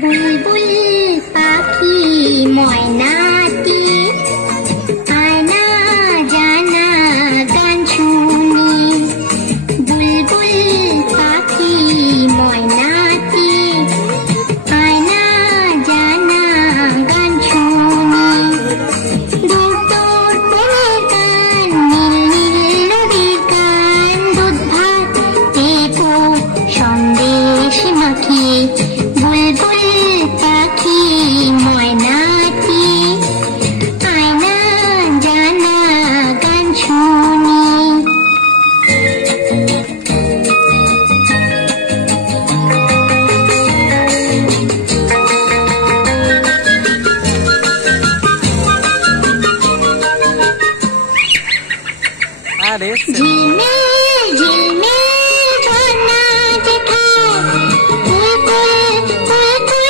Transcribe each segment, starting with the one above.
বুলবুল পাখি ময়নাটি আয়না জানা গান শুনি। বুলবুল পাখি ময়নাটি আয়না জানা গান শুনি। দূর তোর প্রেমের গান নীল নীল নদীর গান দুধ ভাত দেবো সন্দেশ মাখিয়ে। বুলবুল পাখি ময়নাটি আয়না জানা গান শুনি। ঝিলমিল ঝিলমিল ঝর্ণা যেথায় বুলবুল বুলবুল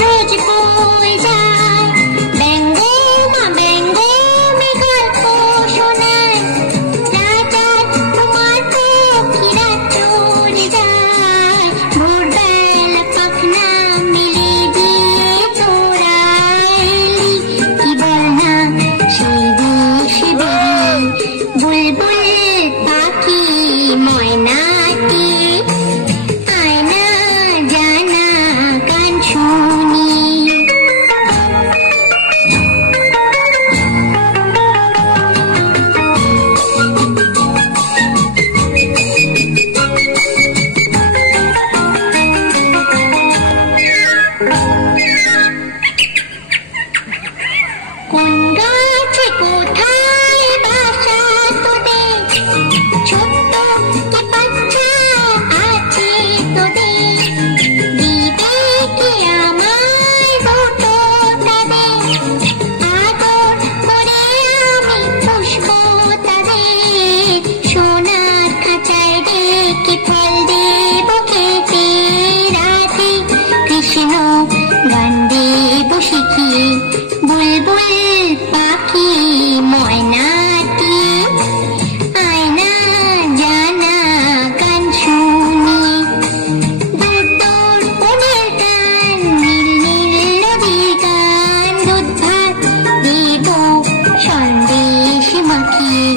রোজ বয়ে যায়। ব্যঙ্গ মা ব্যঙ্গ মে গল্প শোনায়। রাজার কুমার পক্ষীরা চলে যায়। ভোরবেলা পাখনা মেলে দিয়ে তোরা এলি। কি বল না সেই দেশে বেরিয়ে। বুলবুল পাখি ময়নাটি আয়না জানা গান শুনি। কোন গাছে কোথায় বাসা তোদের? ছোট্ট কি বাচ্চা আছে তোদের? দিবে কি আমায় দুটো তাদের? আদর করে আমি পুষবো তাদের। সোনার খাঁচায় রেখে ফল দেবো খেতে রাতে। কৃষ্ণ গান দেবো শিখিয়ে। বুলবুল পাখি ময়নাটি আয়না জানা গান শুনি। দূর তোর প্রেমের গান নীল নীল নদীর গান দুধ ভাত দেবো সন্দেশ মাখিয়ে।